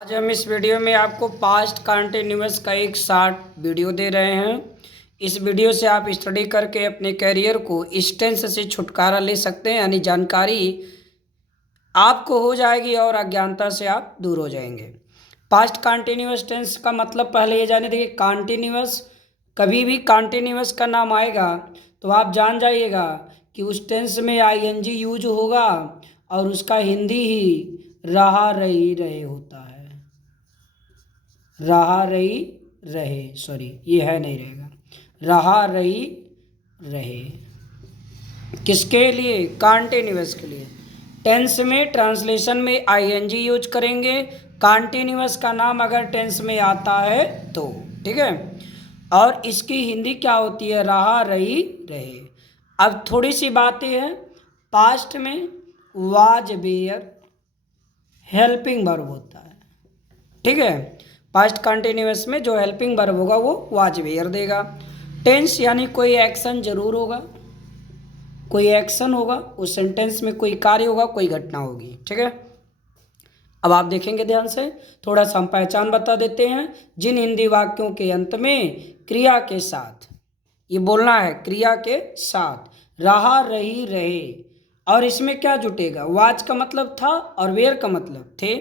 आज हम इस वीडियो में आपको पास्ट कंटिन्यूअस का एक शॉर्ट वीडियो दे रहे हैं। इस वीडियो से आप स्टडी करके अपने करियर को इस टेंस से छुटकारा ले सकते हैं, यानी जानकारी आपको हो जाएगी और अज्ञानता से आप दूर हो जाएंगे। पास्ट कंटिन्यूअस टेंस का मतलब पहले ये जाने देखिए, कंटिन्यूअस कभी भी कंटिन्यूअस का नाम आएगा तो आप जान जाइएगा कि उस टेंस में आईएनजी यूज होगा और उसका हिंदी ही रहा रही रहे होता है। रहा रही रहे, सॉरी ये है नहीं रहेगा, रहा रही रहे। किसके लिए? कंटिन्यूअस के लिए। टेंस में ट्रांसलेशन में आईएनजी यूज करेंगे कंटिन्यूअस का नाम अगर टेंस में आता है तो, ठीक है। और इसकी हिंदी क्या होती है? रहा रही रहे। अब थोड़ी सी बातें हैं। पास्ट में वाज वेयर हेल्पिंग वर्ब होता है, ठीक है। पास्ट कंटिन्यूअस में जो हेल्पिंग वर्ब होगा वो वाज वेयर देगा। टेंस यानी कोई एक्शन जरूर होगा, कोई एक्शन होगा उस सेंटेंस में, कोई कार्य होगा, कोई घटना होगी, ठीक है। अब आप देखेंगे ध्यान से, थोड़ा सा हम पहचान बता देते हैं। जिन हिंदी वाक्यों के अंत में क्रिया के साथ, ये बोलना है क्रिया के साथ रहा रही रहे, और इसमें क्या जुटेगा? वाज का मतलब था और वेयर का मतलब थे।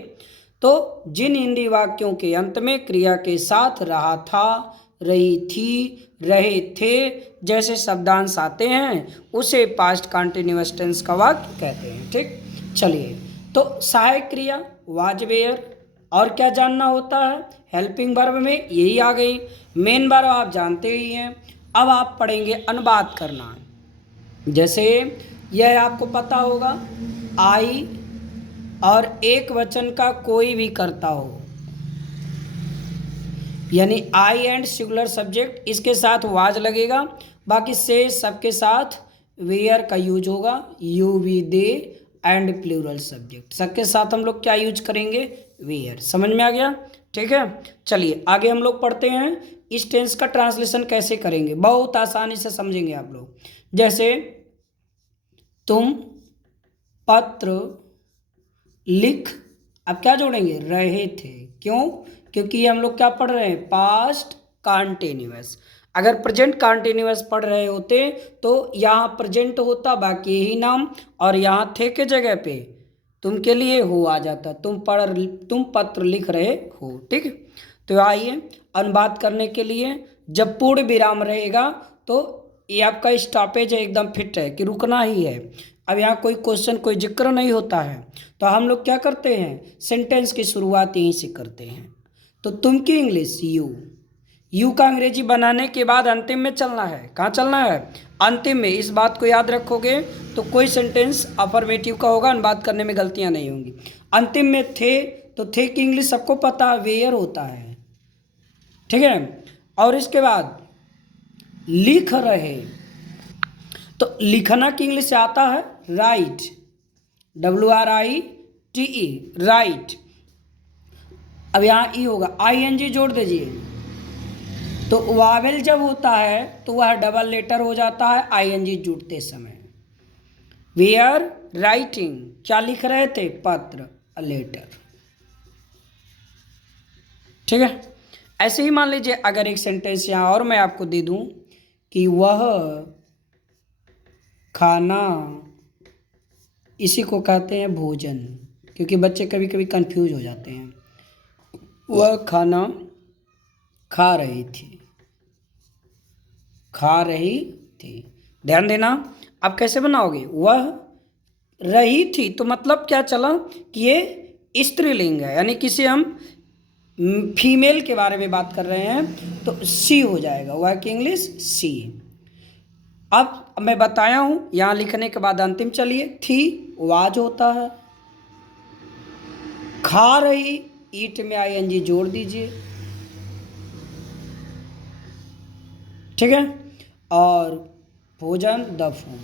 तो जिन हिंदी वाक्यों के अंत में क्रिया के साथ रहा था, रही थी, रहे थे जैसे शब्दांश आते हैं उसे पास्ट कंटिन्यूअस टेंस का वाक्य कहते हैं, ठीक। चलिए, तो सहायक क्रिया वाज वेयर, और क्या जानना होता है? हेल्पिंग वर्ब में यही आ गई। मेन वर्ब आप जानते ही हैं। अब आप पढ़ेंगे अनुवाद करना। जैसे यह आपको पता होगा, आई और एक वचन का कोई भी करता हो, यानी आई एंड सिंगुलर सब्जेक्ट, इसके साथ वाज लगेगा, बाकी से सबके साथ वेयर का यूज होगा। You we they and plural subject, सबके साथ हम लोग क्या यूज करेंगे? वेयर। समझ में आ गया? ठीक है। चलिए आगे हम लोग पढ़ते हैं। इस टेंस का ट्रांसलेशन कैसे करेंगे, बहुत आसानी से समझेंगे आप लोग। जैसे तुम पत्र लिख, अब क्या जोड़ेंगे? रहे थे। क्यों? क्योंकि हम लोग क्या पढ़ रहे हैं? Past continuous. अगर प्रेजेंट कंटिन्यूअस पढ़ रहे होते तो यहाँ प्रेजेंट होता, बाकी यही नाम, और यहाँ थे के जगह पे तुम के लिए हो आ जाता। तुम पत्र लिख रहे हो, ठीक। तो आइए अनुवाद करने के लिए, जब पूर्ण विराम रहेगा तो ये आपका स्टॉपेज है, एकदम फिट है कि रुकना ही है। अब यहाँ कोई क्वेश्चन कोई जिक्र नहीं होता है तो हम लोग क्या करते हैं? सेंटेंस की शुरुआत यहीं से करते हैं। तो तुम की इंग्लिश यू, यू का अंग्रेजी बनाने के बाद अंतिम में चलना है। कहाँ चलना है? अंतिम में। इस बात को याद रखोगे तो कोई सेंटेंस अफर्मेटिव का होगा, अनुवाद करने में गलतियाँ नहीं होंगी। अंतिम में थे, तो थे की इंग्लिश सबको पता है, वेयर होता है, ठीक है। और इसके बाद लिख रहे, तो लिखना की इंग्लिश से आता है राइट, WRITE, राइट। अब यहाँ ई होगा, ING जोड़ दीजिए। तो वावेल जब होता है तो वह डबल लेटर हो जाता है ING जुड़ते समय। वी आर राइटिंग, क्या लिख रहे थे? पत्र, अ लेटर, ठीक है। ऐसे ही मान लीजिए अगर एक सेंटेंस यहाँ और मैं आपको दे दूं कि वह खाना, इसी को कहते हैं भोजन, क्योंकि बच्चे कभी कभी कंफ्यूज हो जाते हैं। वह खाना खा रही थी, खा रही थी, ध्यान देना। अब कैसे बनाओगे? वह रही थी, तो मतलब क्या चला कि ये स्त्रीलिंग है, यानी किसी हम फीमेल के बारे में बात कर रहे हैं तो सी हो जाएगा, वह की इंग्लिश सी। अब मैं बताया हूं, यहां लिखने के बाद अंतिम चलिए, थी वाज होता है, खा रही ईट में ING जोड़ दीजिए, ठीक है। और भोजन the food,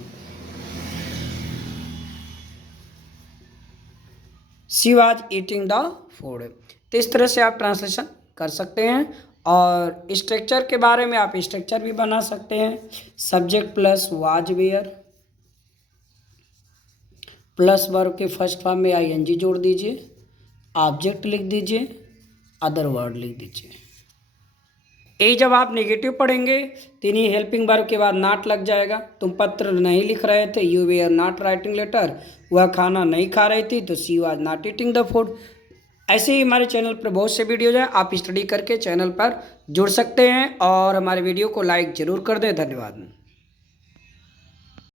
she was eating the food. तो इस तरह से आप ट्रांसलेशन कर सकते हैं। और स्ट्रक्चर के बारे में आप स्ट्रक्चर भी बना सकते हैं। Subject plus was were plus verb के फर्स्ट फॉर्म में ING जोड़ दीजिए, ऑब्जेक्ट लिख दीजिए, अदर वर्ड लिख दीजिए। ये जब आप नेगेटिव पढ़ेंगे तो इन्हीं हेल्पिंग वर्ब के बाद नॉट लग जाएगा। तुम पत्र नहीं लिख रहे थे, you we are not writing letter. वह खाना नहीं खा रही थी, तो she was not eating the food. ऐसे ही हमारे चैनल पर बहुत से वीडियोज हैं, आप स्टडी करके चैनल पर जुड़ सकते हैं और हमारे वीडियो को लाइक ज़रूर कर दें। धन्यवाद।